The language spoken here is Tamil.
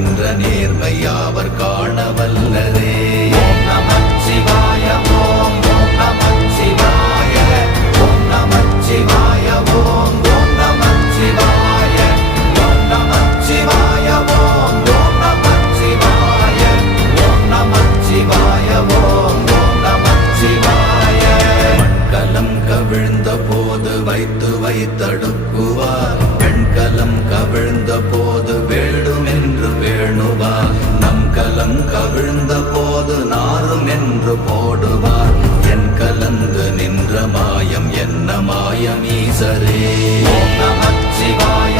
நின்ற நேர்மை அவர் காணவல்லரே. ஓம் நமச்சிவாய ஓம் ஓம் நமச்சிவாய ஓம் நமச்சிவாய ஓம் ஓம் நமச்சிவாய ஓம் நமச்சிவாய ஓம் ஓம் நமச்சிவாய ஓம் நமச்சிவாய ஓம் ஓம் நமச்சிவாய. மண்கலம் கவிழ்ந்த போது வைத்து வைத்தடுக்குவார், பெண்கலம் கவிழ்ந்த போது வேண்டுமென்று வேணுவார், நம் கலம் கவிழ்ந்த போது நாரும் என்று போடுவார். என் கலந்து நின்ற மாயம் என்ன மாயம் ஈசரே. ஓம் நமச்சிவாய